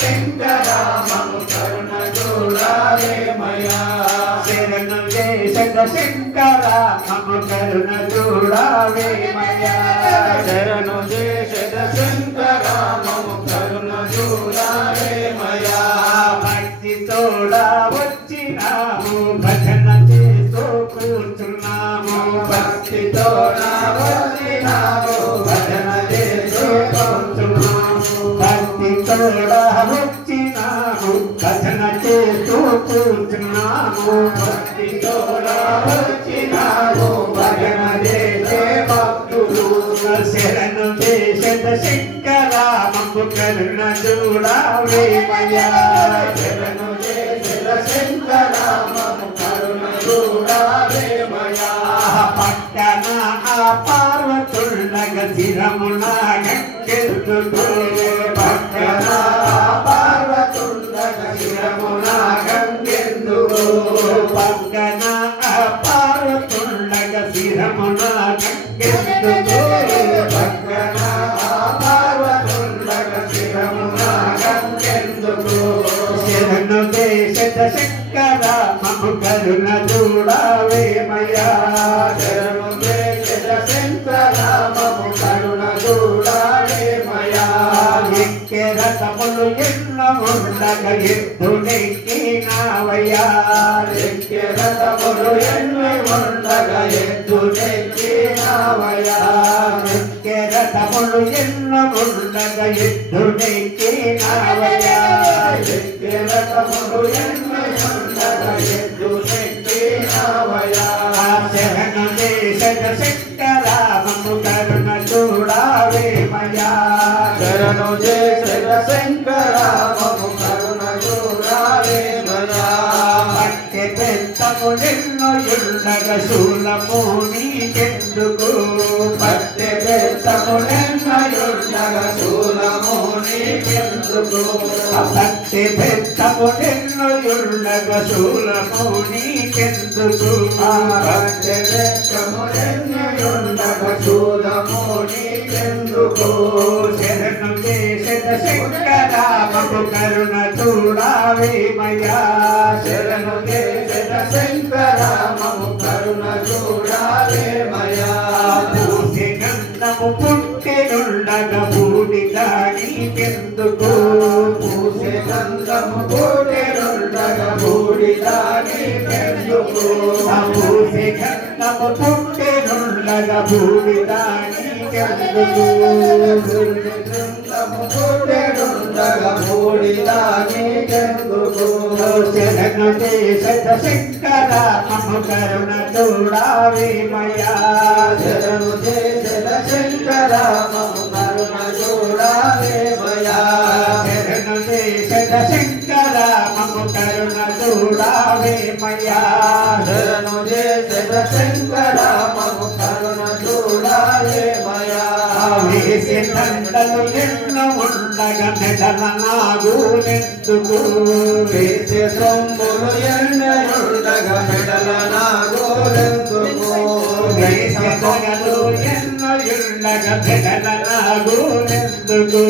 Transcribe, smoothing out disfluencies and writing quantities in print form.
శంకర మము కరుణ చూడావేమయ్యా శరణు జయ శంకర మము కరుణ చూడావేమయ్యా శరణు జయ శంకర మము కరుణ చూడావేమయ్యా భక్తి తోడా వచ్చినాము భజన చేస్తూ కూర్చున్నాము భక్తి తోడా వచ్చినాము భజన చేస్తూ కూర్చున్నాము భక్తి తోడా వచ్చినాము భజన చేస్తూ కూర్చున్నాము భక్తి తోడా వచ్చినాము భజన చేసే భక్తులు శరణు దేశద శంకర మమ్ము కరుణ చూడావేమయ్యా శరణు దేశద శంకర మమ్ము కరుణ చూడావేమయ్యా పట్టణ పార్వతుల్లగ శిరమున గంగెత్తుకో పట్టణ పార్వతుల్లగ శిరమున గంగెత్తుకో పక్కన పార్వతుల్లగ శిరమున గంగెత్తుకో పక్కన పార్వతుల్లగ శిరమున గంగెత్తుకో శరణు దేశద శంకర మమ్ము కరుణ చూడావేమయ్యా శరణు దేశద శంకర మమ్ము కరుణ చూడావేమయ్యా ఎక్కెరతములు ఎన్నో ఉండగ ఎద్దునెక్కినావయ్యా ఎక్కెరతములు ఎన్నో ఉండగ ఎద్దునెక్కినావయ్యా ఎక్కెరతములు ఎన్నో ఉండగ ఎద్దునెక్కినావయ్యా ఎక్కెరతములు ఎన్నో ఉండగ ఎద్దునెక్కినావయ్యా శరణు దేశద శంకర మమ్ము కరుణ చూడావేమయ్యా శరణు దేశద శంకర మమ్ము కరుణ చూడావేమయ్యా భక్తి పెత్తములెన్నో ఉండగ శూలము నీకెందుకు భక్తి పెత్తములెన్నో ఉండగ శూలము నీకెందుకు భక్తి పెత్తములెన్నో ఉండగ శూలము నీకెందుకు భక్తి పెత్తములెన్నో ఉండగ శూలము నీకెందుకు శరణు దేశద శంకర మమ్ము కరుణ చూడావేమయ్యా శరణు దేశద శంకర మమ్ము కరుణ చూడావేమయ్యా పూసి గంధము పుట్టెనుండగ బూడిద నీకెందుకు పూసి గంధము పుట్టెనుండగ బూడిద నీకెందుకు పూసి గంధము పుట్టెనుండగ బూడిద నీకెందుకు గంధము పుట్టెనుండగ బూడిద నీకెందుకు శరణు దేశద శంకర మమ్ము కరుణ చూడావేమయ్యా శరణు దేశద శంకర మమ్ము కరుణ చూడావేమయ్యా శరణు దేశద శంకర మమ్ము కరుణ చూడావేమయ్యా శరణు దేశద శంకర మమ్ము కరుణ చూడావేమయ్యా వేసి దండలు ఎన్నో ఉండగ మెడల నాగులెందుకు వేసి సొమ్ములు ఎన్నెండగ మెడల నాగులెందుకు వేసి దొగలు ఎన్నో ఉండగ మెడల నాగులెందుకు